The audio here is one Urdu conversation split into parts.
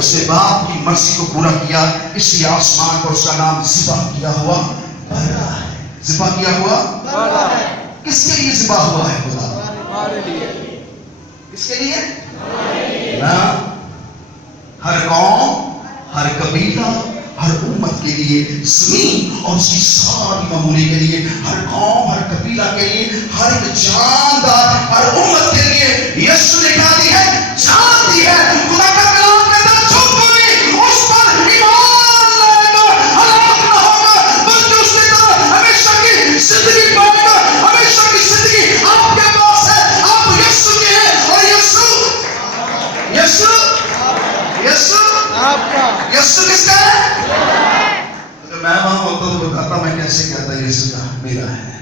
اس نے باپ کی مرضی کو پورا کیا، اس لیے آسمان پر اس کا نام ذبح کیا ہوا بھرا ہے۔ ذبح کیا ہوا بھرا ہے۔ کس کے لیے ذبح ہوا ہے خدا؟ ہمارے لیے۔ کس کے لیے؟ ہر قوم، ہر قبیلہ، ہر امت کے لیے، زمین اور اس کی ساری معمولی کے لیے، ہر قوم، ہر قبیلہ کے لیے، ہر ایک جاندار، ہر امت کے لیے یسوع نے کہا دی ہے، جان دی ہے۔ خدا کا کلام کہتا ہے جو کوئی اس پر ایمان لائے گا ہلاک نہ ہوگا بلکہ اس کی طرح ہمیشہ کی زندگی پائے گا۔ ہمیشہ کی زندگی آپ کے پاس ہے، آپ یسوع کے ہیں، اور یسوع یسوع کس کا ہے؟ اگر میں وہاں ہوتا تو بتاتا میں کیسے کہتا یسوع کا میرا ہے۔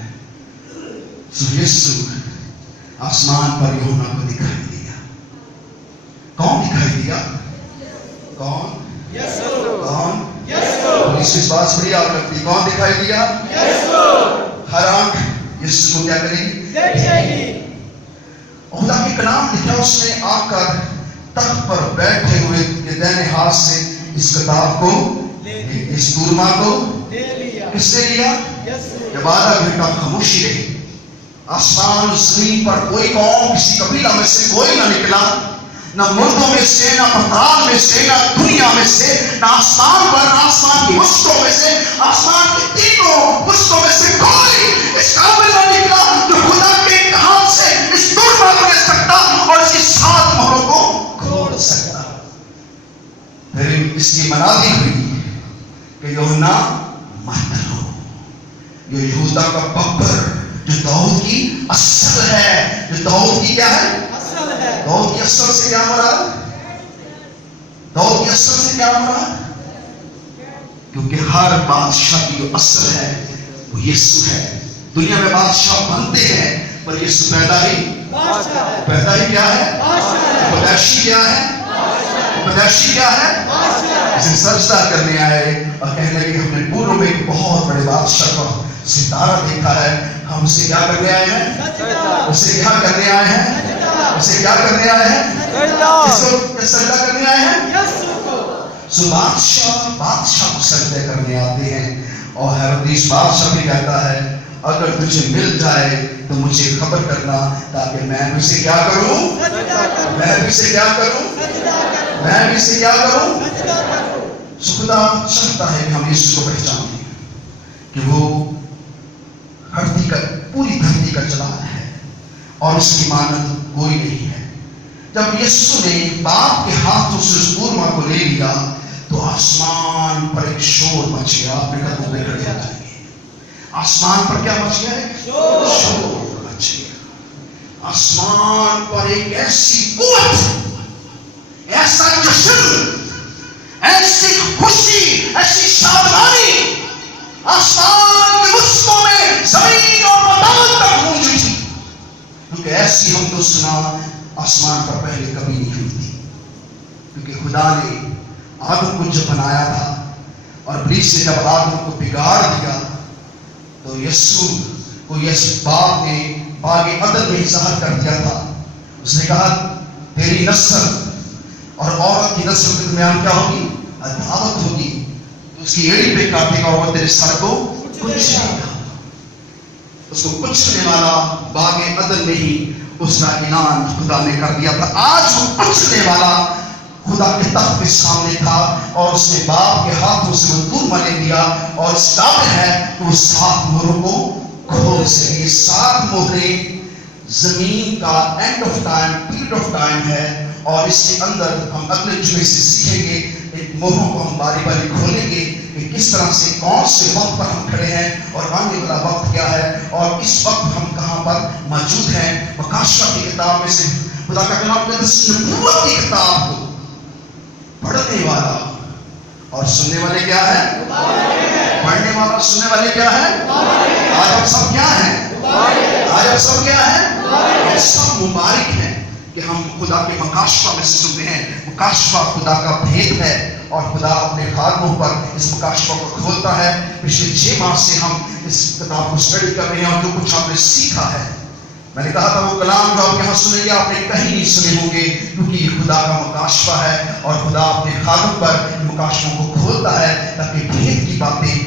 یسوع آسمان پر یوحنا کو دکھائی دیا۔ کون دکھائی دیا؟ کون؟ کون؟ اس بات سے بڑی یاد رکھتی، کون دکھائی دیا؟ ہر آنکھ یسوع کو کیا کرے گی؟ دیکھے گی۔ خدا کے کلام لکھا، اس نے آ کر تخت پر بیٹھے ہوئے کے دائیں ہاتھ سے اس کتاب کو، اس دورما کو کس نے لیا؟ جب آدھا گھنٹہ خاموشی رہی، آسمان زمین پر کوئی قوم، کسی قبیلہ میں سے کوئی نہ نکلا، نہ مردوں میں سے، نہ پتال میں سے، نہ دنیا میں سے، نہ آسمان پر، نہ آسمان کی وسطوں میں سے، آسمان کی تینوں وسطوں میں سے کوئی اس قابل نہ نکلا جو خدا کے ہاتھ سے اس دورما کو لے سکتا اور اس کی 7 مہروں کو کھول سکتا۔ پھر اس کی منادی ہوئی کہ یوحنا مت ہو، یہ یہودا کا ببر جو داؤد کی اصل ہے، جو داؤد کی کیا ہے؟ اصل ہے۔ داؤد کی اصل سے کیا مراد؟ داؤد کی اصل سے کیا مراد؟ کیونکہ ہر بادشاہ کی جو اصل ہے وہ یسوع ہے۔ دنیا میں بادشاہ بنتے ہیں پر یسوع پیدا ہی کیا ہے؟ پیدائشی کیا ہے؟ پیدائشی کیا ہے؟ اسے سجدہ کرنے آئے اور کہنے لگے ہم نے پوروں میں ایک بہت بڑے بادشاہ کا ستارہ دیکھا ہے، ہم اسے کیا کرنے آئے ہیں؟ اسے کیا کرنے آئے ہیں؟ اسے کیا کرنے آئے ہیں؟ اس کو سجدہ کرنے آئے ہیں؟ سو بادشاہ کو سجدہ کرنے آتے ہیں، اور حیرتیس بادشاہ بھی کہتا ہے اگر تجھے مل جائے تو مجھے خبر کرنا تاکہ میں بھی سے کیا کروں؟ میں بھی سے کیا کروں؟ میں بھی سے کیا کروں؟ خدا چاہتا ہے کہ ہم یسوع کو پہچان لیں کہ وہ پوری دھرتی کا جلال ہے اور اس کی مانند کوئی نہیں ہے۔ جب یسوع نے باپ کے ہاتھوں سے اس دورما کو لے لیا تو آسمان پر ایک شور مچ گیا۔ اپنے قدموں پہ کھڑے ہو جائیں گے۔ آسمان پر کیا مچ گیا ہے؟ شور مچ گیا۔ آسمان پر ایک ایسی قوت، ایسا جشن، ایسی خوشی، ایسی شادمانی آسمان کے وسطوں میں زمین اور پتال تک گونج تھی، کیونکہ ایسی ہم تو سنا آسمان پر پہلے کبھی نہیں ہوئی تھی۔ کیونکہ خدا نے آدم کو جب بنایا تھا اور ابلیس نے جب آدم کو بگاڑ دیا تو یسوع کو باپ نے باغ عدن میں ظاہر کر دیا تھا۔ اس نے کہا تیری نسل اور عورت کی نسل کے درمیان کیا ہوگی؟ عداوت ہوگی، تو اس کی ایڑی پہ کاٹے گا اور تیرے سر کو کچلے گا۔ اس کو کچلنے والا باغ عدن میں ہی اس کا اعلان خدا نے کر دیا تھا۔ آج وہ کچلنے والا خدا کے تخت کے سامنے تھا اور اس نے باپ کے ہاتھوں سے وہ دورما لے لیا اور اس قابل ہے کہ وہ 7 مہروں کو کھول سکے۔ یہ 7 مہریں زمین کا and of time, period of time ہے، اور اس کے اندر ہم اگلے جمعے سے سیکھیں گے، ایک مہروں کو ہم باری باری کھولیں گے کہ کس طرح سے کون سے وقت پر ہم کھڑے ہیں اور آنے والا وقت کیا ہے اور اس وقت ہم کہاں پر موجود ہیں۔ مکاشفہ کی کتاب میں سے خدا کا کلام کہتا ہے نبوت کی کتاب کو پڑھنے والا اور سننے والے کیا ہے؟ پڑھنے والا سننے والے کیا ہے؟ آج ہم سب کیا ہیں؟ آج ہم سب کیا ہیں؟ ہم سب مبارک ہیں کہ ہم خدا کے مکاشفہ میں سے سنتے ہیں۔ مکاشفہ خدا کا بھید ہے اور خدا اپنے خادموں پر اس مکاشفہ کو کھولتا ہے۔ پچھلے 6 ماہ سے ہم اس کتاب کو اسٹڈی کر رہے ہیں اور جو کچھ ہم نے سیکھا ہے میں نے کہا تھا وہ کلام جو آپ یہاں سنیں گے آپ نے کہیں نہیں سنے ہوں گے، کیونکہ یہ خدا کا مکاشفہ ہے، اور خدا اپنے خادم پر مکاشفوں کو کھولتا ہے تاکہ بھید کی باتیں